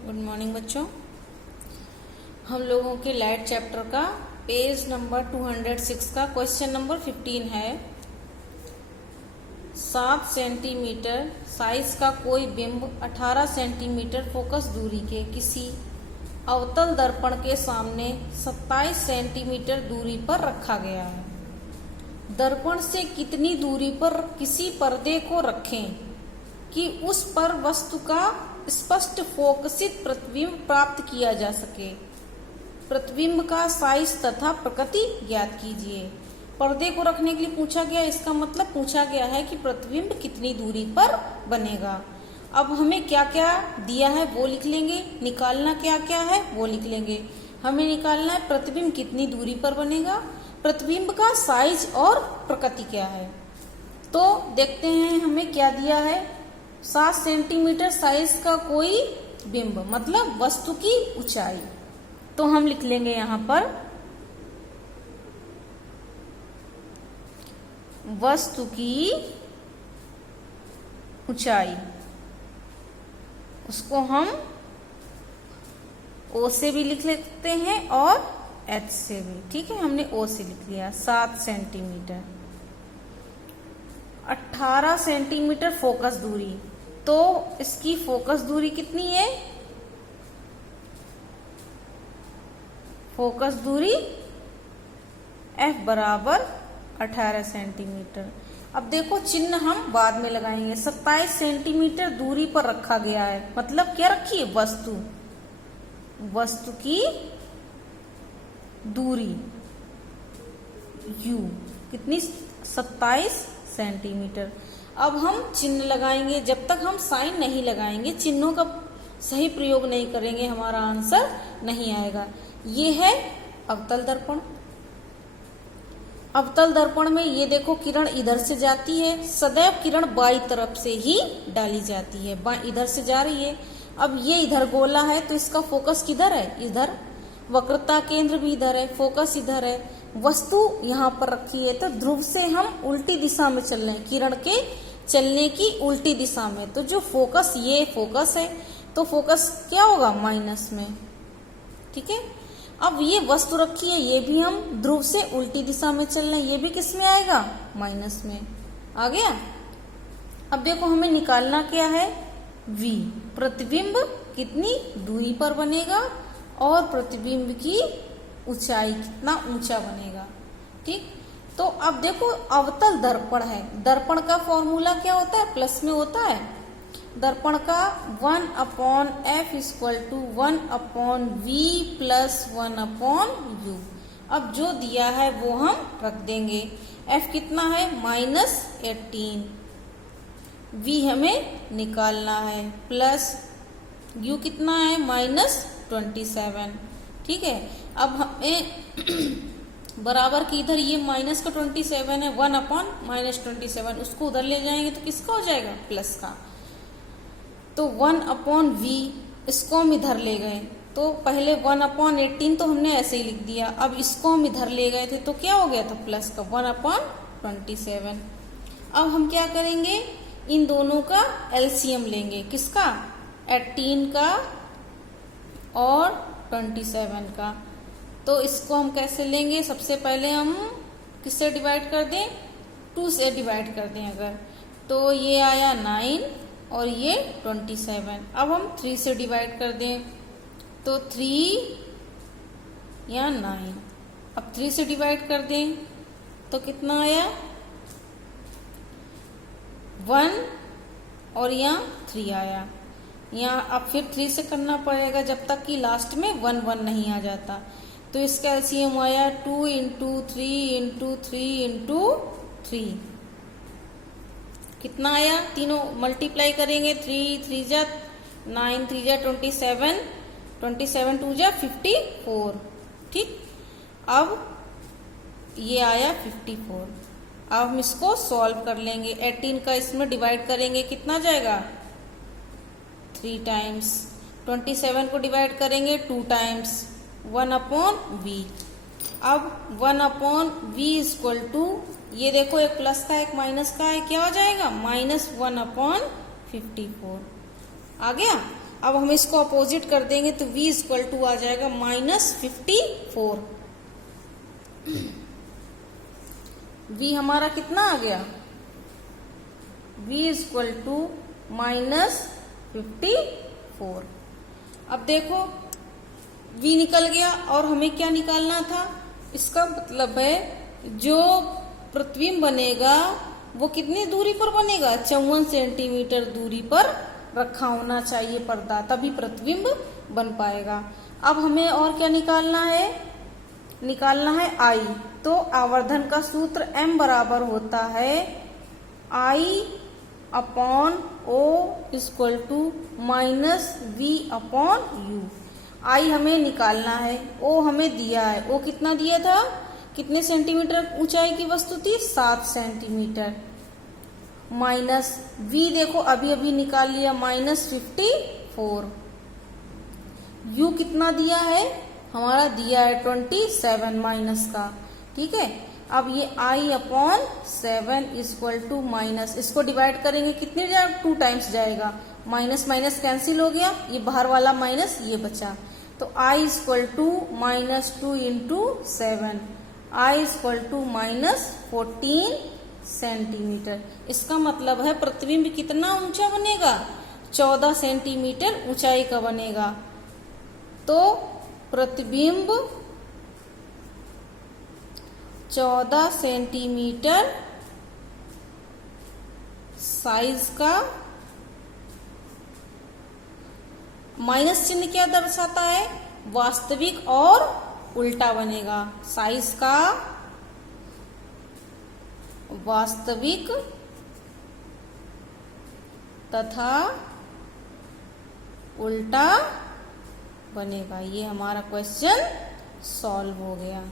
Good morning बच्चों। हम लोगों के लाइट चैप्टर का पेज नंबर 206 का क्वेश्चन नंबर 15 है। 7 सेंटीमीटर साइज का कोई बिंब 18 सेंटीमीटर फोकस दूरी के किसी अवतल दर्पण के सामने 27 सेंटीमीटर दूरी पर रखा गया है। दर्पण से कितनी दूरी पर किसी पर्दे को रखें कि उस पर वस्तु का स्पष्ट फोकसित प्रतिबिंब प्राप्त किया जा सके। प्रतिबिंब का साइज तथा प्रकृति ज्ञात कीजिए। पर्दे को रखने के लिए पूछा गया, इसका मतलब पूछा गया है कि प्रतिबिंब कितनी दूरी पर बनेगा। अब हमें क्या क्या दिया है वो लिख लेंगे, निकालना क्या क्या है वो लिख लेंगे। हमें निकालना है प्रतिबिंब कितनी दूरी पर बनेगा, प्रतिबिंब का साइज और प्रकृति क्या है। तो देखते हैं हमें क्या दिया है। 7 सेंटीमीटर साइज का कोई बिंब मतलब वस्तु की ऊंचाई। तो हम लिख लेंगे यहां पर वस्तु की ऊंचाई, उसको हम ओ से भी लिख लेते हैं और एच से भी। ठीक है, हमने ओ से लिख लिया। 7 सेंटीमीटर, 18 सेंटीमीटर फोकस दूरी। तो इसकी फोकस दूरी कितनी है? फोकस दूरी F बराबर 18 सेंटीमीटर। अब देखो चिन्ह हम बाद में लगाएंगे। 27 सेंटीमीटर दूरी पर रखा गया है, मतलब क्या रखी है? वस्तु की दूरी U कितनी? 27 सेंटीमीटर। अब हम चिन्ह लगाएंगे। जब तक हम साइन नहीं लगाएंगे, चिन्हों का सही प्रयोग नहीं करेंगे, हमारा आंसर नहीं आएगा। ये है अवतल दर्पण। अवतल दर्पण में ये देखो किरण इधर से जाती है, सदैव किरण बाई तरफ से ही डाली जाती है, इधर से जा रही है। अब ये इधर गोला है तो इसका फोकस किधर है? इधर। वक्रता केंद्र भी इधर है, फोकस इधर है। वस्तु यहाँ पर रखी है तो ध्रुव से हम उल्टी दिशा में चल रहे हैं, किरण के चलने की उल्टी दिशा में। तो जो फोकस, ये फोकस है तो फोकस क्या होगा? माइनस में। ठीक है, अब ये वस्तु रखी है, ये भी हम ध्रुव से उल्टी दिशा में चल रहे हैं, ये भी किस में आएगा? माइनस में। आ गया। अब देखो हमें निकालना क्या है? V। प्रतिबिंब कितनी दूरी पर बनेगा और प्रतिबिंब की ऊंचाई कितना ऊंचा बनेगा। ठीक, तो अब देखो अवतल दर्पण है। दर्पण का फॉर्मूला क्या होता है? प्लस में होता है। दर्पण का 1/f = 1/v + 1/u। अब जो दिया है वो हम रख देंगे। f कितना है? -18। v हमें निकालना है, प्लस u कितना है? -27। ठीक है, अब हमें बराबर की इधर ये माइनस का 27 है, 1/-27, उसको उधर ले जाएंगे तो किसका हो जाएगा? प्लस का। तो 1/v इसको हम इधर ले गए तो पहले 1/18 तो हमने ऐसे ही लिख दिया। अब इसको हम इधर ले गए थे तो क्या हो गया था? प्लस का 1/27। अब हम क्या करेंगे? इन दोनों का एलसीएम लेंगे। किसका? 18 का और 27 का। तो इसको हम कैसे लेंगे? सबसे पहले हम किससे डिवाइड कर दें? 2 से डिवाइड कर दें अगर, तो ये आया 9 और ये 27। अब हम 3 से डिवाइड कर दें तो 3 या 9। अब 3 से डिवाइड कर दें तो कितना आया? 1 और यहाँ 3 आया। यहाँ अब फिर 3 से करना पड़ेगा जब तक कि लास्ट में 1 1 नहीं आ जाता। तो इसका एलसीएम आया 2 × 3 × 3 × 3। कितना आया? तीनों मल्टीप्लाई करेंगे। 3 3 जा 9, 3 जा 27, 27 2 जा 54। ठीक, अब ये आया 54। अब हम इसको सॉल्व कर लेंगे। 18 का इसमें डिवाइड करेंगे, कितना जाएगा? 3 टाइम्स। 27 को डिवाइड करेंगे 2 टाइम्स, 1/v। अब 1/v = ये देखो एक प्लस का एक माइनस का है, क्या हो जाएगा? -1/54। आ गया। अब हम इसको अपोजिट कर देंगे तो v इक्वल टू आ जाएगा -54। v हमारा कितना आ गया, v इक्वल टू -54। अब देखो v निकल गया और हमें क्या निकालना था, इसका मतलब है जो प्रतिबिंब बनेगा वो कितनी दूरी पर बनेगा, 54 सेंटीमीटर दूरी पर रखा होना चाहिए पर्दा, तभी प्रतिबिंब बन पाएगा। अब हमें और क्या निकालना है, निकालना है I। तो आवर्धन का सूत्र m बराबर होता है I upon O equal to -v/u। I हमें निकालना है, O हमें दिया है, O कितना दिया था, कितने सेंटीमीटर ऊंचाई की वस्तु थी, 7 सेंटीमीटर, माइनस v देखो अभी अभी निकाल लिया -54। u कितना दिया है, हमारा दिया है 27 माइनस का, ठीक है। अब ये I upon 7 equal to minus, इसको डिवाइड करेंगे कितने जाएगा, 2 टाइम्स जाएगा, माइनस माइनस कैंसिल हो गया, ये बाहर वाला माइनस ये बचा, तो I equal to -2 into 7, I equal to -14 centimetre. इसका मतलब है प्रतिबिंब कितना ऊंचा बनेगा, 14 सेंटीमीटर ऊंचाई का बनेगा। तो प्रतिबिंब 14 सेंटीमीटर साइज का, माइनस चिन्ह क्या दर्शाता है, वास्तविक और उल्टा बनेगा, साइज का वास्तविक तथा उल्टा बनेगा। ये हमारा क्वेश्चन सॉल्व हो गया।